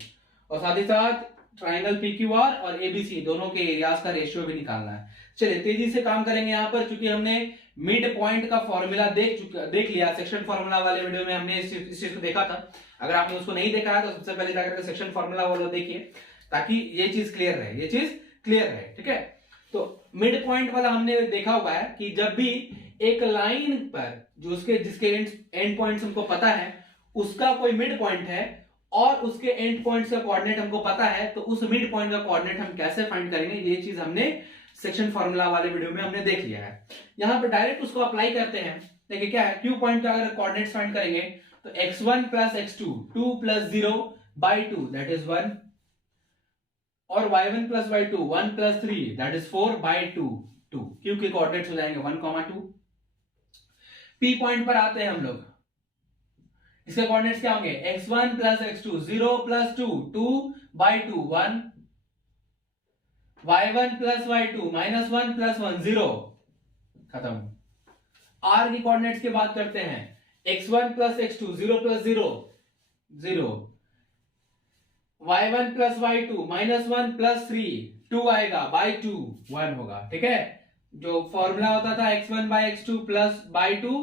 और साथ ही साथ ट्राइंगल PQR और ABC दोनों के एरियाज का रेशियो भी निकालना है। चलिए तेजी से काम करेंगे यहाँ पर, क्योंकि हमने मिड पॉइंट का फॉर्मूला देख लिया सेक्शन फॉर्मूला वाले वीडियो में, हमने इस चीज को देखा था। अगर आपने उसको नहीं देखा है तो सबसे पहले जाकर सेक्शन फॉर्मूला वाला देखिए ताकि ये चीज क्लियर रहे, ये चीज क्लियर रहे। ठीक है, तो मिड पॉइंट वाला हमने देखा हुआ है कि जब भी एक लाइन पर जो जिसके एंड पॉइंट्स हमको पता है उसका कोई मिड पॉइंट है और उसके एंड पॉइंट्स का कोऑर्डिनेट हमको पता है, तो उस मिड पॉइंट का कोऑर्डिनेट हम कैसे फाइंड करेंगे, ये चीज हमने सेक्शन फॉर्मूला वाले वीडियो में हमने देख लिया है। यहां पर डायरेक्ट उसको अप्लाई करते हैं। देखिए क्या है, क्यू पॉइंट का अगर कोऑर्डिनेट्स फाइंड करेंगे तो x1 plus x2 2 plus 0 by 2 that is 1 और y1 plus y2 1 plus 3 that is 4 by 2। 2। Q के कोऑर्डिनेट्स हो जाएंगे 1, 2। पी पॉइंट पर आते हैं हम लोग, इसके कोऑर्डिनेट्स क्या होंगे, x1 plus x2, 0 plus 2, 2/2, 1, y1 plus y2, -1 plus 1, 0, खत्म। r की कोऑर्डिनेट्स की बात करते हैं, x1 plus x2, 0 plus 0, 0, y1 plus y2, -1 plus 3, 2 आएगा, बाई 2, 1 होगा, ठीक है। जो फॉर्मूला होता था x1 by x2 plus by 2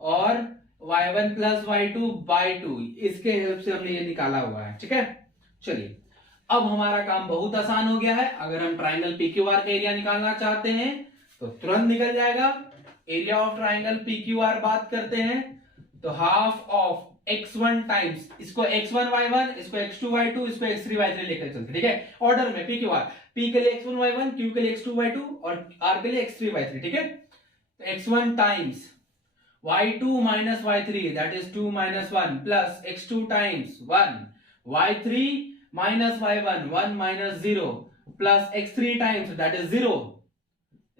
और y1 प्लस y2 बाई 2, इसके हेल्प से हमने ये निकाला हुआ है, ठीक है। चलिए, अब हमारा काम बहुत आसान हो गया है। अगर हम ट्राइंगल PQR का एरिया निकालना चाहते हैं तो तुरंत निकल जाएगा। एरिया ऑफ ट्राइंगल PQR बात करते हैं तो हाफ ऑफ x1 टाइम्स, इसको x1 y1, इसको x2 y2, इसको x3 y3 लेकर चलते, ठीक है, ऑर्डर में PQR, P के लिए x1 y1, Q के लिए x2 y2 और R के लिए x3 y3, ठीक है। तो x1 times y2 minus y3, that is 2 minus 1, plus x2 times 1, y3 minus y1, 1 minus 0, plus x3 times, that is 0।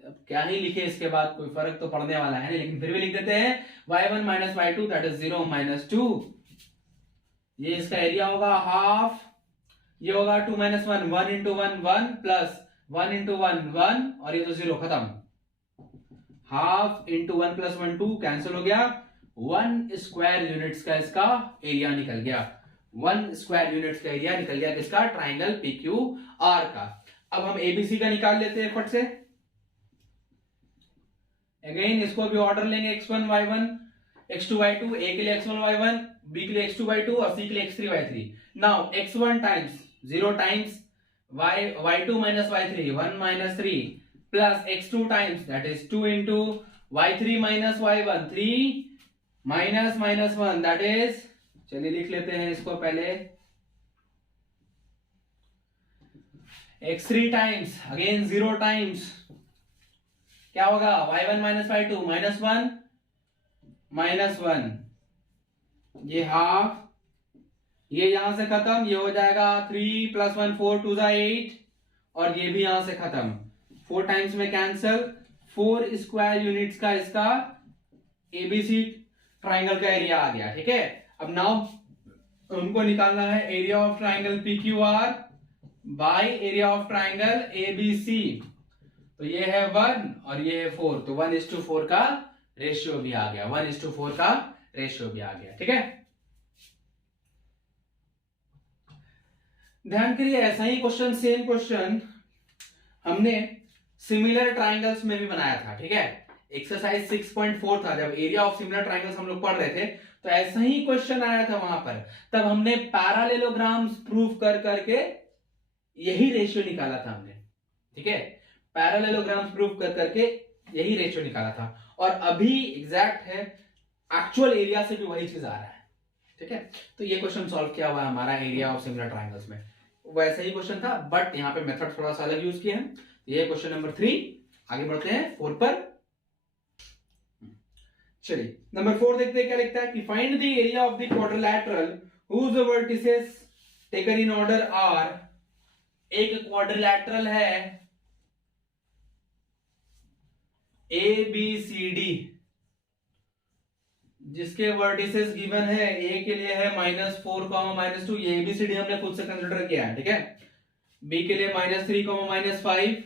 अब क्या ही लिखे इसके बाद, कोई फर्क तो पड़ने वाला है नहीं, लेकिन फिर भी लिख देते हैं y1 minus y2, that is 0 minus 2। ये इसका एरिया होगा हाफ, ये होगा 2 minus 1, 1 into 1 1 plus 1 into 1 1 और ये तो 0, खत्म। हाफ इंटू 1 प्लस 1 2 कैंसिल हो गया, 1 स्क्वायर यूनिट्स का इसका एरिया निकल गया, 1 स्क्वायर यूनिट्स का एरिया निकल गया किसका, ट्राइंगल PQR का। अब हम ABC का निकाल लेते हैं फट से। अगेन इसको भी ऑर्डर लेंगे, x1 y1, x2 y2, A के लिए x1 y1, B के लिए x2 y2 और C के लिए x3 y3। Now x1 times 0 times y2 minus y3, 1 minus 3, plus x2 times, that is 2 into y3 minus y1, 3 minus minus 1, that is, चलिए लिख लेते हैं इसको पहले, x3 times, again 0 times, क्या होगा, y1 minus y2, -1 -1, ये हाफ, ये यहां से खत्म, ये हो जाएगा 3 + 1 4 2 8 और ये भी यहां से खत्म, 4 टाइम्स में कैंसल, 4 स्क्वायर यूनिट्स का इसका ABC ट्राइंगल का एरिया आ गया, ठीक है। अब नाउ हमको निकालना है area of triangle PQR by area of triangle ABC। तो ये है 1 और ये है 4, तो 1:4 का रेशियो भी आ गया, 1:4 का रेशियो भी आ गया, ठीक है। ध्यान करिए, ऐसा ही क्वेश्चन, सेम क्वेश्चन हमने सिमिलर ट्राइंगल्स में भी बनाया था, ठीक है। एक्सरसाइज 6.4 था, जब एरिया ऑफ सिमिलर ट्राइंगल्स हम लोग पढ़ रहे थे तो ऐसा ही क्वेश्चन आया था वहां पर, तब हमने पैरालेलोग्राम्स प्रूव कर करके यही रेशियो निकाला था हमने, ठीक है। पैरालेलोग्राम्स प्रूव कर करके यही रेशियो निकाला था और अभी एग्जैक्ट है, एक्चुअल एरिया से भी वही चीज आ रहा है, ठीक है। तो ये क्वेश्चन सॉल्व किया हुआ है हमारा एरिया ऑफ सिमिलर ट्राइंगल्स में, वैसा ही क्वेश्चन था बट यहाँ पे मेथड थोड़ा सा अलग यूज किए हैं। ये क्वेश्चन नंबर 3, आगे बढ़ते हैं 4 पर। चलिए नंबर 4 देखते हैं क्या लिखता है कि find the area of the quadrilateral whose vertices taken in order are. एक क्वाड्रिलैटरल है ABCD जिसके वर्टिसेस गिवन है, A के लिए है -4, -2, ये ABCD हमने खुद से कंसीडर किया है, ठीक है। B के लिए -3, -5,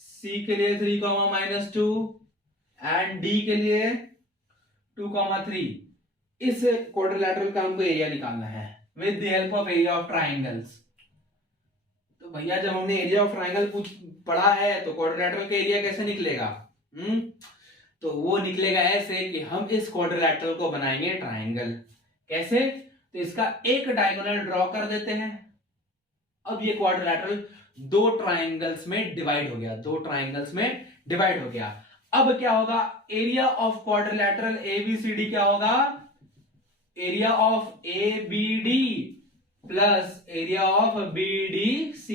C के लिए 3, -2 एंड D के लिए 2, 3। इस क्वाड्रिलैटरल का हमको एरिया निकालना है with the help of area of triangles. तो भैया जब हमने एरिया ऑफ ट्राइंगल पढ़ा है तो क्वाड्रिलैटरल का एरिया कैसे निकलेगा, तो वो निकलेगा ऐसे कि हम इस क्वाड्रिलैटरल को बनाएंगे ट्राइंगल। कैसे, तो इसका एक डायगोनल ड्रॉ कर देते हैं। अब ये क्वाड्रिलैटरल 2 ट्राइंगल्स में डिवाइड हो गया, 2 ट्राइंगल्स में डिवाइड हो गया। अब क्या होगा, एरिया ऑफ क्वाड्रिलैटरल ABCD क्या होगा, area of ABD plus area of BDC।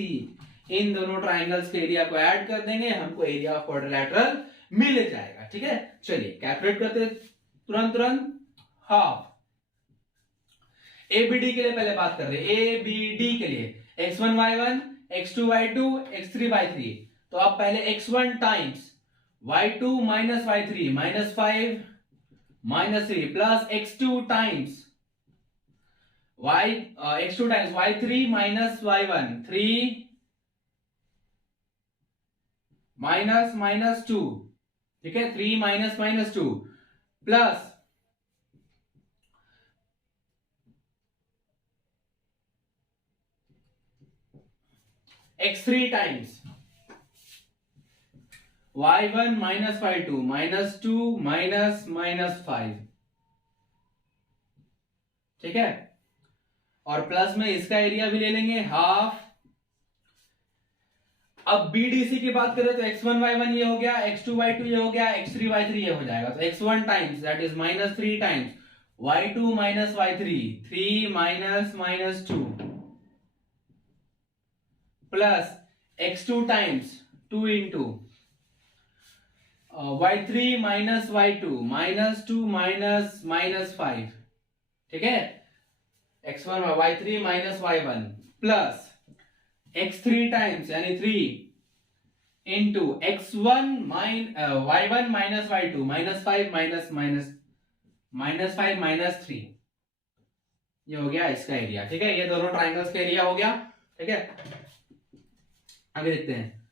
इन दोनों ट्राइंगल्स के एरिया को ऐड कर देंगे, हमको एरिया ऑफ क्वाड्रिलैटरल मिल जाएगा, ठीक है। चलिए कैलकुलेट करते तुरंत हाफ। ABD के लिए पहले बात कर रहे हैं, ABD के लिए x1 y1, x2 y2, x3 y3। तो अब पहले x1 times y2 minus y3 minus 5 minus 3 plus x2 times x2 times y3 minus y1 3 minus 2, ठीक है, 3 minus 2 plus x3 times y1 minus y2 minus 2 minus 5, ठीक है, और plus में इसका एरिया भी ले लेंगे हाफ। अब BDC की बात करें तो x1 y1 ये हो गया, x2 y2 ये हो गया, x3 y3 ये हो जाएगा। तो x1 times that is minus 3 times y2 minus y3 3 minus 2 plus x2 times 2 into y3 minus y2 minus 2 minus 5, ठीक है, x1 y3 minus y1 plus x3 times यानी 3 into x1 y1 minus y2 minus 5 minus 5 minus 3, ये हो गया इसका area, ठीक है, ये दोनों ट्राइंगल्स का एरिया हो गया, ठीक है। आगे देखते हैं,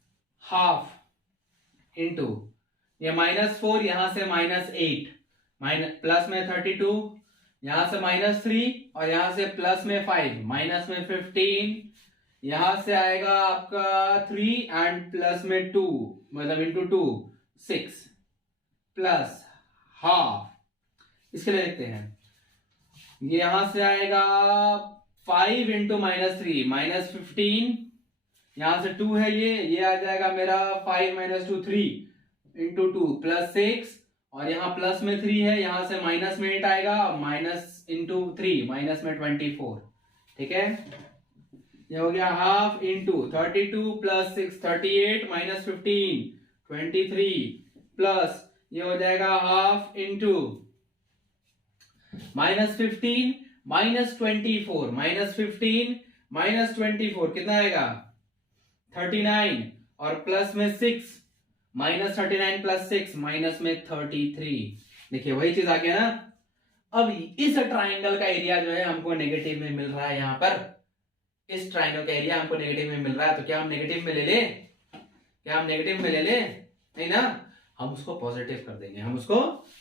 हाफ इंटू ये -4 यहां से -8 प्लस में 32 यहां से -3 और यहां से प्लस में 5 माइनस में 15 यहां से आएगा आपका 3 एंड प्लस में 2 मतलब इंटू 2 6 प्लस हाफ। इसके लिए देखते हैं, ये यहां से आएगा 5 इंटू -3 -15 यहां से 2 है, ये आ जाएगा मेरा 5 - 2 3 इंटू 2 प्लस 6 और यहां प्लस में 3 है, यहां से माइनस में 8 आएगा माइनस इंटू 3 माइनस में 24, ठीक है, ये हो गया half into 32 plus 6 38 minus 15 23 plus ये हो जाएगा हाफ इंटू -15 -24 -15 -24 कितना आएगा 39 और प्लस में 6 -39 प्लस 6 माइनस में 33। देखिए वही चीज आ गया ना। अब इस ट्राइंगल का एरिया जो है हमको नेगेटिव में मिल रहा है, यहां पर इस ट्राइंगल का एरिया हमको नेगेटिव में मिल रहा है, तो क्या हम नेगेटिव में ले लें? क्या हम नेगेटिव में ले लें? नहीं ना, हम उसको पॉजिटिव कर देंगे, हम उसको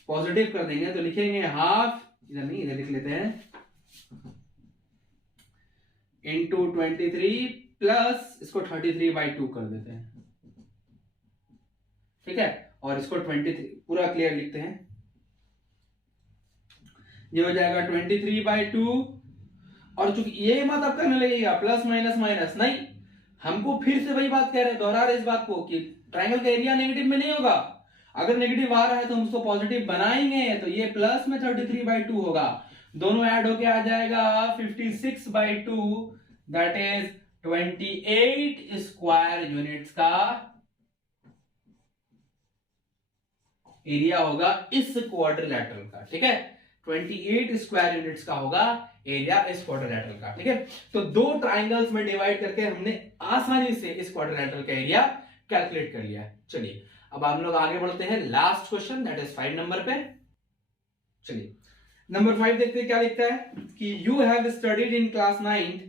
पॉजिटिव कर देंगे। तो लिखेंगे हाफ, इधर नहीं इधर लिख लेते हैं, इंटू 23 प्लस इसको 33/2 कर देते हैं, ठीक है, और इसको 23 पूरा क्लियर लिखते हैं, ये हो जाएगा 23/2। और चूंकि ये मत अब करने लगेगा प्लस माइनस माइनस, नहीं, हमको फिर से वही बात कह रहे हैं, दोहरा रहे इस बात को कि ट्राइंगल का एरिया नेगेटिव में नहीं होगा। अगर नेगेटिव आ रहा है तो हम उसको पॉजिटिव बनाएंगे, तो ये प्लस में 33/2 होगा, दोनों ऐड होके आ जाएगा 56/2 दैट इज 28 स्क्वायर यूनिट्स का एरिया होगा इस क्वाड्रिलैटरल का, ठीक है, 28 स्क्वायर यूनिट्स का होगा एरिया इस क्वाड्रिलैटरल का, ठीक है। तो दो ट्राइंगल्स में डिवाइड करके हमने आसानी से इस क्वाड्रिलैटरल का एरिया कैलकुलेट कर लिया। चलिए अब हम लोग आगे बढ़ते हैं last question that is 5 number पे। चलिए नंबर 5 देखते हैं क्या लिखता है कि you have studied in class 9th,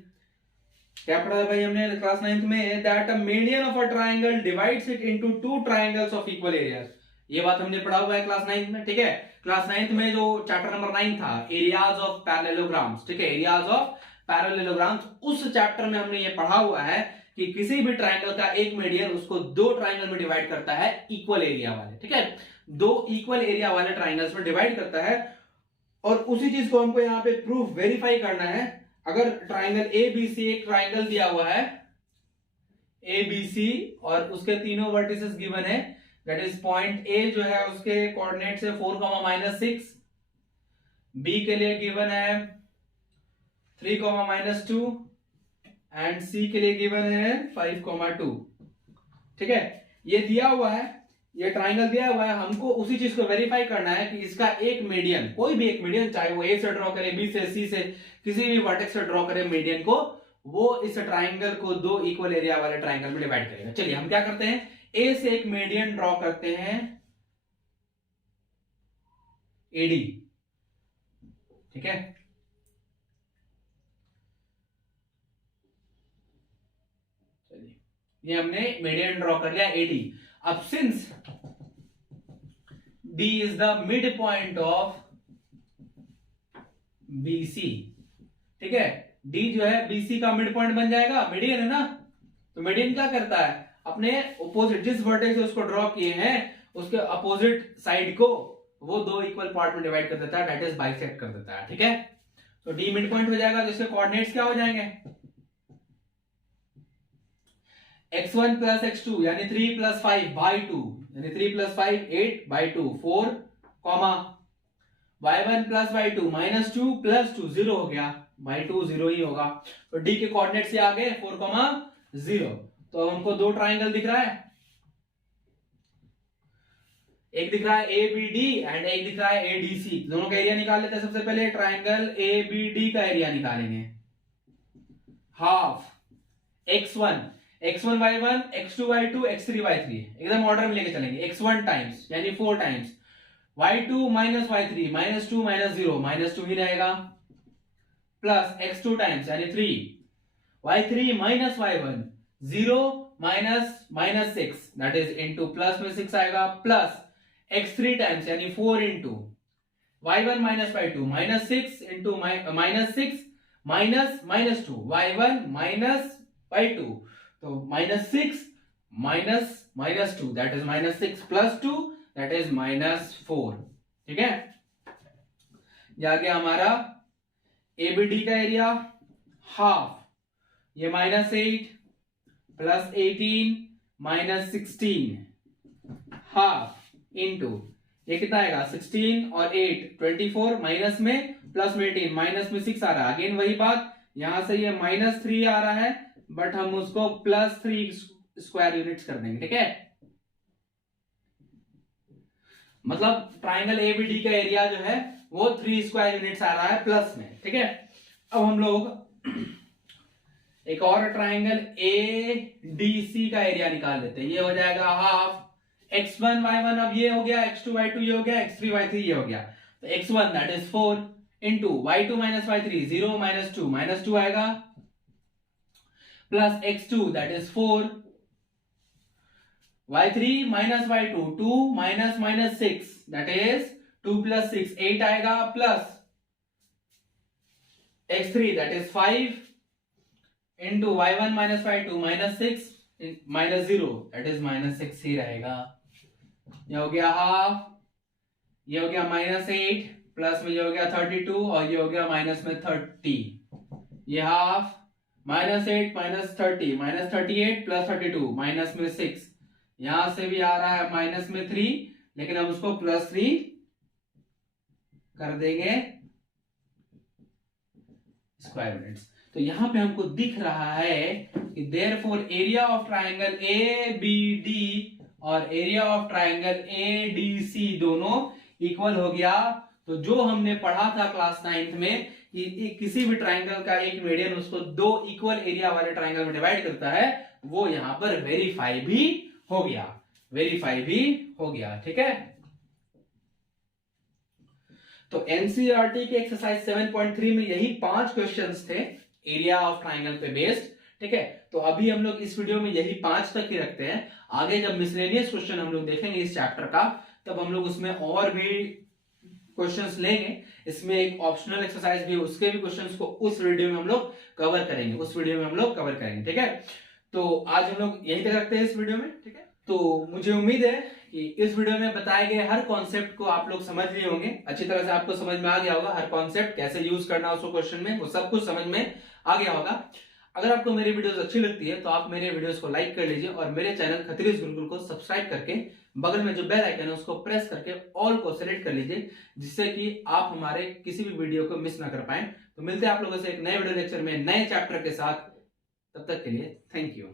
क्या पढ़ा है भाई हमने क्लास 9th में, that a median of a triangle divides it into two triangles of equal areas. ये बात हमने पढ़ा हुआ है क्लास 9th में, ठीक है। क्लास 9th में जो चैप्टर नंबर 9 था एरियाज ऑफ पैरेललोग्राम्स, ठीक है, एरियाज ऑफ पैरेललोग्राम्स, उस चैप्टर में हमने ये पढ़ा हुआ है कि किसी भी ट्राइंगल का एक मीडियन उसको दो ट्राइंगल में डिवाइड करता है इक्वल एरिया वाले, ठीक है, दो इक्वल एरिया वाले ट्राइंगल्स में डिवाइड करता है। और उसी चीज को हमको यहाँ पे प्रूफ वेरीफाई करना है। अगर ट्राइंगल ABC एक ट्राइंगल दिया हुआ है ABC और उसके तीनों वर्टिसेस गिवन है, दैट इज पॉइंट A जो है उसके कोऑर्डिनेट्स है 4, -6, B के लिए गिवन है 3, -2 एंड C के लिए गिवन है 5, 2, ठीक है। ये दिया हुआ है, ये ट्राइंगल दिया हुआ है, हमको उसी चीज को वेरीफाई करना है कि इसका एक मीडियन, कोई भी एक मीडियन, चाहे वो A से ड्रॉ करे, B से, C से, किसी भी वर्टेक्स से ड्रॉ करे मीडियन को, वो इस ट्राइंगल को दो इक्वल एरिया वाले ट्राइंगल में डिवाइड करेगा। चलिए हम क्या करते हैं, ए से एक मीडियन ड्रॉ करते हैं एडी, ठीक है। चलिए ये हमने मीडियन ड्रॉ कर लिया एडी। अब since D is the mid point of BC, ठीक है, डी जो है बीसी का मिड पॉइंट बन जाएगा, मीडियन है ना। तो मीडियन क्या करता है, अपने अपोजिट जिस वर्टेक्स से उसको ड्रॉ किए हैं उसके अपोजिट साइड को वो दो इक्वल पार्ट में डिवाइड कर देता है, दैट इज बाइसेक्ट कर देता है, ठीक है। तो डी मिड पॉइंट हो जाएगा, जिसके कोऑर्डिनेट्स क्या हो जाएंगे, x1 प्लस x2 यानी 3 प्लस 5 बाई 2, यानी 3 plus 5 8 by 2 4, comma y1 plus y2 minus 2 plus 2 0 हो गया, बाई 2 0 ही होगा। तो डी के कोऑर्डिनेट्स आ गए 4, 0। तो हमको दो ट्राइंगल दिख रहा है, एक दिख रहा है ABD एंड एक दिख रहा है ADC। दोनों का एरिया निकाल लेते हैं। सबसे पहले ट्राइंगल ABD का एरिया निकालेंगे, half x1 y1 x2 y2 x3 y3, एकदम ऑर्डर में लेके चलेंगे। x1 टाइम्स यानी 4 times y2 minus y3 minus 2 minus 0 minus 2 ही रहेगा, प्लस x2 टाइम्स यानी 3 y3 minus y1 0 minus minus 6 that is into plus में 6 आएगा, प्लस x3 टाइम्स यानी 4 into y1 minus y2 minus 6 into minus 6 minus minus 2 y1 minus y2, तो minus 6 minus minus 2 that is minus 6 plus 2 that is minus 4, ठीक है। ये आ गया हमारा ABD का एरिया, हाफ ये minus 8 plus 18 minus 16 half into ये कितना आएगा 16 और 8 24 माइनस में प्लस में 18 माइनस में 6 आ रहा है, अगेन वही बात, यहां से ये माइनस 3 आ रहा है बट हम उसको प्लस 3 स्क्वायर यूनिट्स कर देंगे, ठीक है। मतलब ट्राइंगल ABD का एरिया जो है वो 3 स्क्वायर यूनिट्स आ रहा है प्लस में, ठीक है। अब हम लोग एक और ट्राइंगल ADC का एरिया निकाल लेते हैं। ये हो जाएगा हाफ x1 y1, अब ये हो गया x2 y2 ये हो गया, x3 y3 ये हो गया। तो x1 that is 4 into y2 minus y3 0 minus 2 आएगा, plus x2 that is 4 y3 minus y2 2 minus 6 that is 2 plus 6 8 आएगा, plus x3 that is 5 into y1 minus y2 minus 6 minus 0 that is minus 6 ही रहेगा। ये हो गया half, ये हो गया minus 8 plus में ये हो गया 32 और ये हो गया माइनस में 30, ये half minus 8 minus 30 minus 38 plus 32 minus में 6, यहां से भी आ रहा है माइनस में 3 लेकिन हम उसको प्लस 3 कर देंगे स्क्वायर यूनिट्स। तो यहां पे हमको दिख रहा है कि therefore area of triangle ABD और एरिया ऑफ ट्राइंगल ADC दोनों इक्वल हो गया। तो जो हमने पढ़ा था क्लास 9th में कि किसी भी ट्राइंगल का एक मीडियन उसको दो इक्वल एरिया वाले ट्राइंगल में डिवाइड करता है, वो यहां पर वेरीफाई भी हो गया, वेरीफाई भी हो गया, ठीक है। तो एनसीईआरटी के एक्सरसाइज 7.3 में यही 5 क्वेश्चंस थे एरिया ऑफ ट्राइंगल पे बेस्ड, ठीक है। तो अभी हम लोग इस वीडियो में यही 5 तक ही रखते हैं। आगे जब मिसलेनियस क्वेश्चन हम लोग देखेंगे इस चैप्टर का, तब हम लोग उसमें और भी क्वेश्चंस लेंगे। इसमें एक ऑप्शनल एक्सरसाइज भी है, उसके भी क्वेश्चंस को उस वीडियो में हम लोग कवर करेंगे, ठीक है। तो आज हम लोग यहीं तक रखते हैं इस वीडियो में, ठीक है। तो मुझे उम्मीद है कि इस वीडियो में बताए गए हर कॉन्सेप्ट को आप लोग समझ लिए होंगे, अच्छी तरह से आपको समझ में आ गया होगा। हर कॉन्सेप्ट कैसे यूज करना है उसको क्वेश्चन में, वो सब कुछ समझ में आ गया होगा। अगर आपको मेरी वीडियोस अच्छी लगती है तो आप मेरे वीडियोस को लाइक कर लीजिए और मेरे चैनल खत्रीज गुरुकुल को सब्सक्राइब करके बगल में जो बेल आइकन है उसको प्रेस करके ऑल को सेलेक्ट कर लीजिए, जिससे कि आप हमारे किसी भी वीडियो को मिस ना कर पाए। तो मिलते हैं आप लोगों से एक नए वीडियो लेक्चर में नए चैप्टर के साथ, तब तक के लिए थैंक यू।